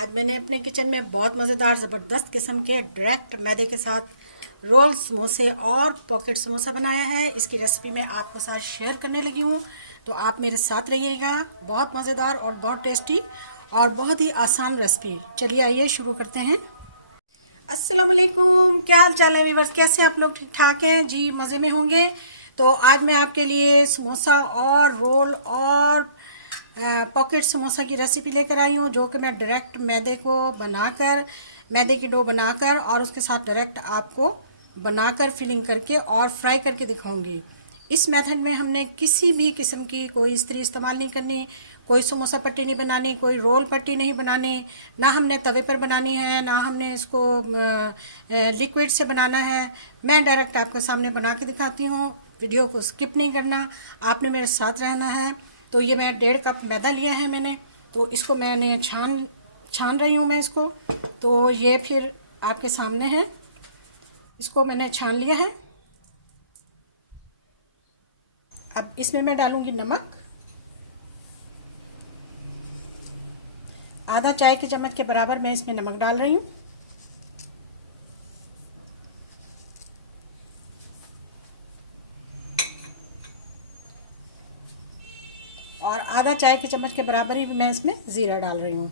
आज मैंने अपने किचन में बहुत मज़ेदार ज़बरदस्त किस्म के डायरेक्ट मैदे के साथ रोल समोसे और पॉकेट समोसा बनाया है। इसकी रेसिपी मैं आपके साथ शेयर करने लगी हूँ, तो आप मेरे साथ रहिएगा। बहुत मज़ेदार और बहुत टेस्टी और बहुत ही आसान रेसिपी। चलिए आइए शुरू करते हैं। अस्सलाम वालेकुम, क्या हाल चाल है वीवर्स? कैसे आप लोग? ठीक ठाक हैं जी, मज़े में होंगे। तो आज मैं आपके लिए समोसा और रोल और पॉकेट समोसा की रेसिपी लेकर आई हूँ, जो कि मैं डायरेक्ट मैदे को बनाकर, मैदे की डो बनाकर और उसके साथ डायरेक्ट आपको बनाकर फिलिंग करके और फ्राई करके दिखाऊंगी। इस मेथड में हमने किसी भी किस्म की कोई इस्त्री इस्तेमाल नहीं करनी, कोई समोसा पट्टी नहीं बनानी, कोई रोल पट्टी नहीं बनानी, ना हमने तवे पर बनानी है, ना हमने इसको लिक्विड से बनाना है। मैं डायरेक्ट आपके सामने बना के दिखाती हूँ। वीडियो को स्किप नहीं करना, आपने मेरे साथ रहना है। तो ये मैं 1.5 कप मैदा लिया है मैंने, तो इसको मैंने छान रही हूँ मैं इसको। तो ये फिर आपके सामने है, इसको मैंने छान लिया है। अब इसमें मैं डालूंगी नमक, आधा चाय के चम्मच के बराबर मैं इसमें नमक डाल रही हूँ। और आधा चाय के चम्मच के बराबर ही मैं इसमें ज़ीरा डाल रही हूँ।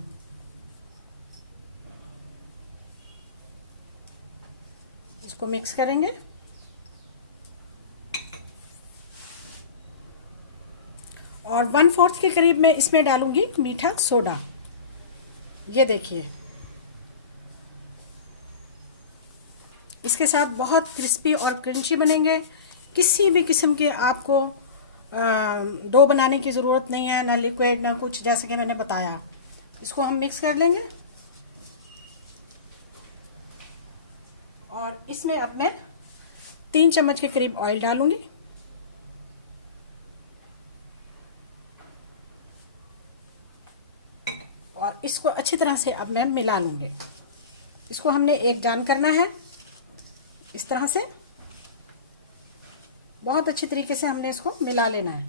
इसको मिक्स करेंगे। और 1/4 के करीब मैं इसमें डालूंगी मीठा सोडा। ये देखिए, इसके साथ बहुत क्रिस्पी और क्रंची बनेंगे। किसी भी किस्म के आपको डो बनाने की ज़रूरत नहीं है, ना लिक्विड ना कुछ, जैसे कि मैंने बताया। इसको हम मिक्स कर लेंगे। और इसमें अब मैं 3 चम्मच के करीब ऑयल डालूंगी। और इसको अच्छी तरह से अब मैं मिला लूंगी। इसको हमने एक जान करना है, इस तरह से बहुत अच्छी तरीके से हमने इसको मिला लेना है।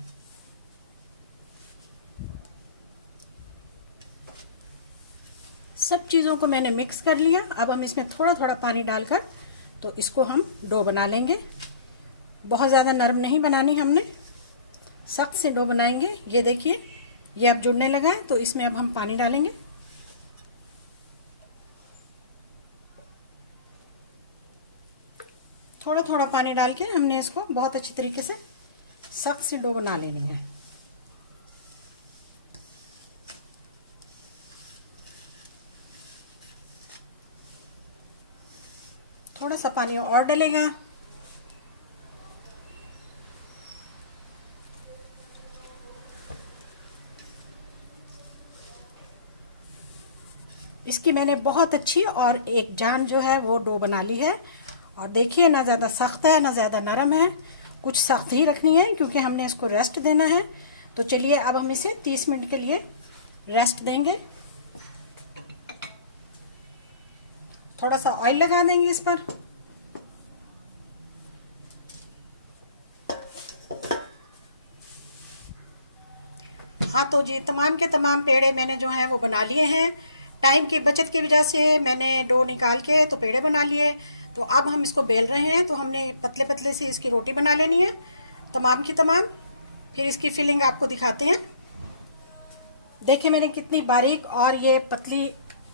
सब चीज़ों को मैंने मिक्स कर लिया। अब हम इसमें थोड़ा थोड़ा पानी डालकर तो इसको हम डो बना लेंगे। बहुत ज़्यादा नरम नहीं बनानी हमने, सख्त से डो बनाएंगे। ये देखिए, ये अब जुड़ने लगा है, तो इसमें अब हम पानी डालेंगे। थोड़ा थोड़ा पानी डाल के हमने इसको बहुत अच्छी तरीके से सख्त से डो बना लेनी है। थोड़ा सा पानी और डलेगा। इसकी मैंने बहुत अच्छी और एक जान जो है वो डो बना ली है। और देखिए, ना ज़्यादा सख्त है ना ज़्यादा नरम है, कुछ सख्त ही रखनी है क्योंकि हमने इसको रेस्ट देना है। तो चलिए अब हम इसे 30 मिनट के लिए रेस्ट देंगे। थोड़ा सा ऑयल लगा देंगे इस पर। हाँ, तो जी तमाम के तमाम पेड़े मैंने जो है वो बना लिए हैं। टाइम की बचत की वजह से मैंने डो निकाल के तो पेड़े बना लिए। तो अब हम इसको बेल रहे हैं, तो हमने पतले पतले से इसकी रोटी बना लेनी है, तमाम की तमाम। फिर इसकी फिलिंग आपको दिखाते हैं। देखिए मैंने कितनी बारीक और ये पतली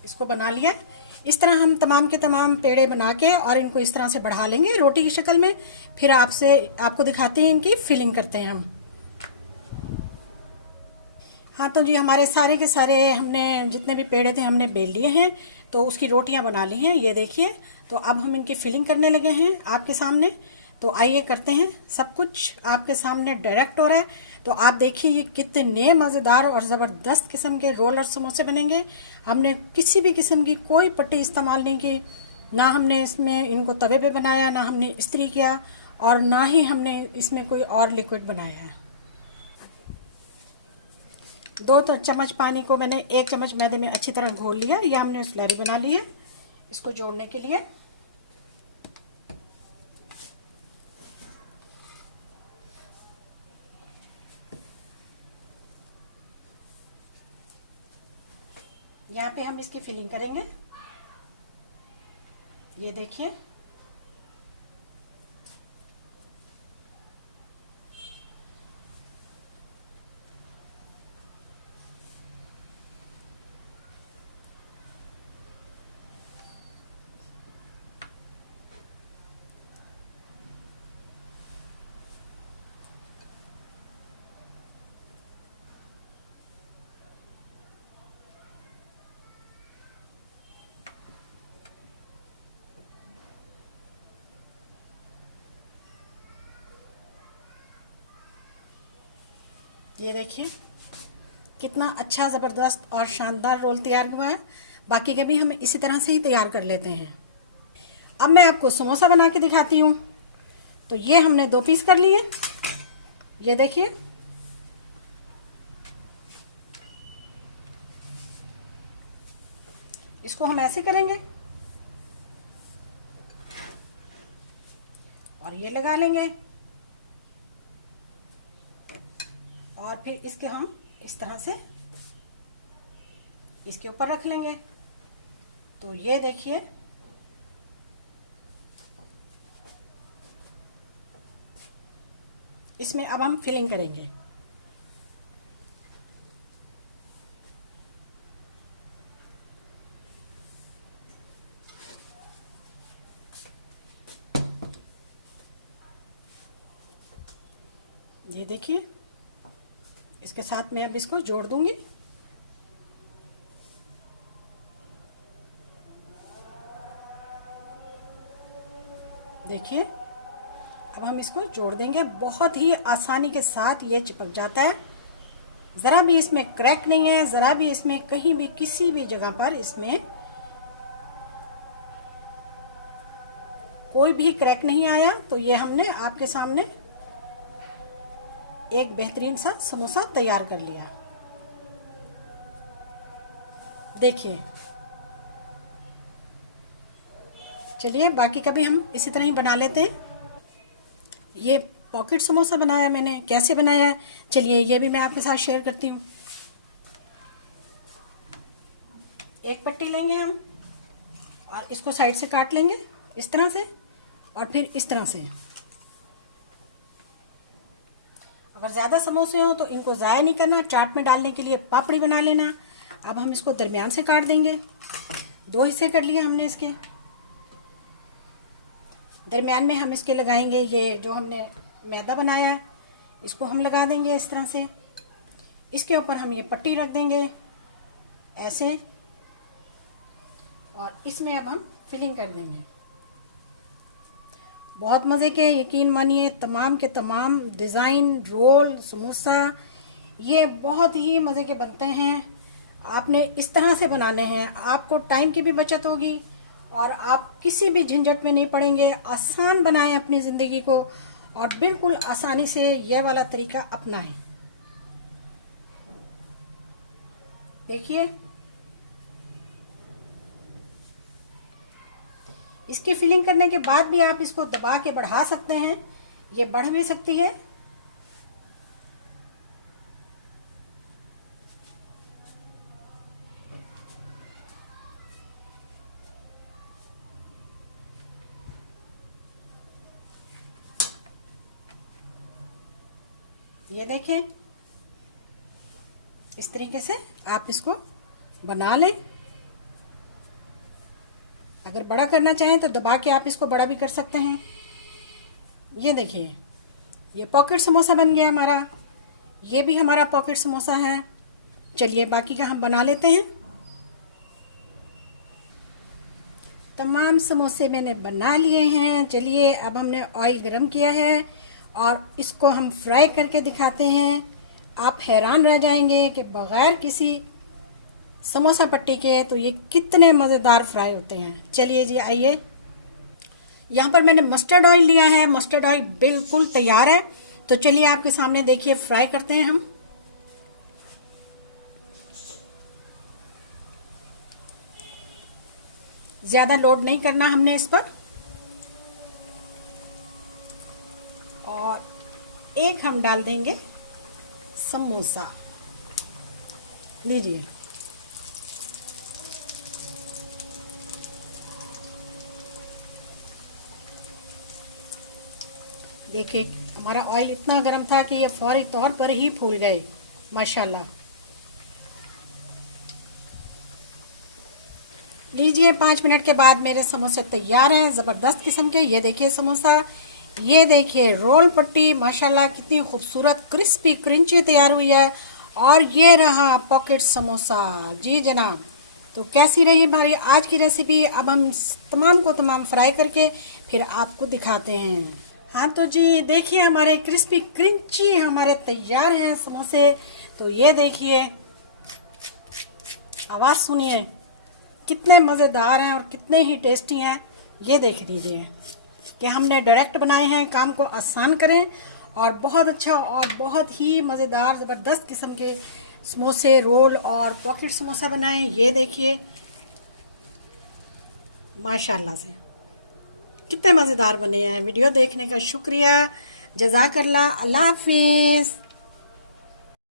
इसको बना लिया। इस तरह हम तमाम के तमाम पेड़े बना के और इनको इस तरह से बढ़ा लेंगे रोटी की शक्ल में। फिर आपको दिखाते हैं, इनकी फिलिंग करते हैं हम। हाँ, तो जी हमारे सारे के सारे हमने जितने भी पेड़े थे हमने बेल लिए हैं, तो उसकी रोटियां बना ली हैं। ये देखिए, तो अब हम इनकी फिलिंग करने लगे हैं आपके सामने। तो आइए करते हैं। सब कुछ आपके सामने डायरेक्ट हो रहा है। तो आप देखिए ये कितने मज़ेदार और ज़बरदस्त किस्म के रोल और समोसे बनेंगे। हमने किसी भी किस्म की कोई पट्टी इस्तेमाल नहीं की, ना हमने इसमें इनको तवे पे बनाया, ना हमने इस्त्री किया, और ना ही हमने इसमें कोई और लिक्विड बनाया है। 2 चम्मच पानी को मैंने 1 चम्मच मैदे में अच्छी तरह घोल लिया। यह हमने स्लरी बना ली है इसको जोड़ने के लिए। यहाँ पे हम इसकी फिलिंग करेंगे। ये देखिए, ये देखिए कितना अच्छा ज़बरदस्त और शानदार रोल तैयार हुआ है। बाकी के भी हम इसी तरह से ही तैयार कर लेते हैं। अब मैं आपको समोसा बना के दिखाती हूँ। तो ये हमने 2 पीस कर लिए। ये देखिए, इसको हम ऐसे करेंगे और ये लगा लेंगे और फिर इसके हम इस तरह से इसके ऊपर रख लेंगे। तो ये देखिए, इसमें अब हम फिलिंग करेंगे। ये देखिए, इसके साथ मैं अब इसको जोड़ दूंगी। देखिए, अब हम इसको जोड़ देंगे। बहुत ही आसानी के साथ ये चिपक जाता है। ज़रा भी इसमें क्रैक नहीं है, ज़रा भी इसमें कहीं भी किसी भी जगह पर इसमें कोई भी क्रैक नहीं आया। तो ये हमने आपके सामने एक बेहतरीन सा समोसा तैयार कर लिया। देखिए, चलिए बाकी का भी हम इसी तरह ही बना लेते हैं। ये पॉकेट समोसा बनाया मैंने, कैसे बनाया है चलिए ये भी मैं आपके साथ शेयर करती हूँ। एक पट्टी लेंगे हम और इसको साइड से काट लेंगे इस तरह से और फिर इस तरह से। अगर ज़्यादा समोसे हो तो इनको ज़ाया नहीं करना, चाट में डालने के लिए पापड़ी बना लेना। अब हम इसको दरमियान से काट देंगे। 2 हिस्से कर लिए हमने इसके। दरमियान में हम इसके लगाएंगे ये जो हमने मैदा बनाया है, इसको हम लगा देंगे इस तरह से। इसके ऊपर हम ये पट्टी रख देंगे ऐसे और इसमें अब हम फिलिंग कर देंगे। बहुत मज़े के, यकीन मानिए, तमाम के तमाम डिज़ाइन रोल समोसा ये बहुत ही मज़े के बनते हैं। आपने इस तरह से बनाने हैं, आपको टाइम की भी बचत होगी और आप किसी भी झंझट में नहीं पड़ेंगे। आसान बनाएं अपनी ज़िंदगी को और बिल्कुल आसानी से यह वाला तरीका अपनाएं। देखिए, इसकी फिलिंग करने के बाद भी आप इसको दबा के बढ़ा सकते हैं, ये बढ़ भी सकती है। ये देखें, इस तरीके से आप इसको बना लें। अगर बड़ा करना चाहें तो दबा के आप इसको बड़ा भी कर सकते हैं। ये देखिए, ये पॉकेट समोसा बन गया हमारा। ये भी हमारा पॉकेट समोसा है। चलिए बाकी का हम बना लेते हैं। तमाम समोसे मैंने बना लिए हैं। चलिए अब हमने ऑयल गरम किया है और इसको हम फ्राई करके दिखाते हैं। आप हैरान रह जाएंगे कि बग़ैर किसी समोसा पट्टी के तो ये कितने मज़ेदार फ्राई होते हैं। चलिए जी आइए, यहाँ पर मैंने मस्टर्ड ऑयल लिया है। मस्टर्ड ऑयल बिल्कुल तैयार है। तो चलिए आपके सामने देखिए फ्राई करते हैं हम। ज़्यादा लोड नहीं करना हमने इस पर। और एक हम डाल देंगे समोसा। लीजिए, देखिए हमारा ऑयल इतना गर्म था कि ये फौरी तौर पर ही फूल गए माशाल्लाह। लीजिए 5 मिनट के बाद मेरे समोसे तैयार हैं, ज़बरदस्त किस्म के। ये देखिए समोसा, ये देखिए रोल पट्टी, माशाल्लाह कितनी खूबसूरत क्रिस्पी क्रंची तैयार हुई है। और ये रहा पॉकेट समोसा। जी जनाब, तो कैसी रही हमारी आज की रेसिपी। अब हम तमाम को तमाम फ्राई करके फिर आपको दिखाते हैं। हाँ तो जी देखिए हमारे क्रिस्पी क्रंची हमारे तैयार हैं समोसे। तो ये देखिए, आवाज़ सुनिए कितने मज़ेदार हैं और कितने ही टेस्टी हैं। ये देख लीजिए कि हमने डायरेक्ट बनाए हैं, काम को आसान करें और बहुत अच्छा और बहुत ही मज़ेदार ज़बरदस्त किस्म के समोसे, रोल और पॉकेट समोसा बनाए। ये देखिए माशाल्लाह से कितने मज़ेदार बने हैं। वीडियो देखने का शुक्रिया, जज़ाकल्लाह, अल्लाह हाफिज़।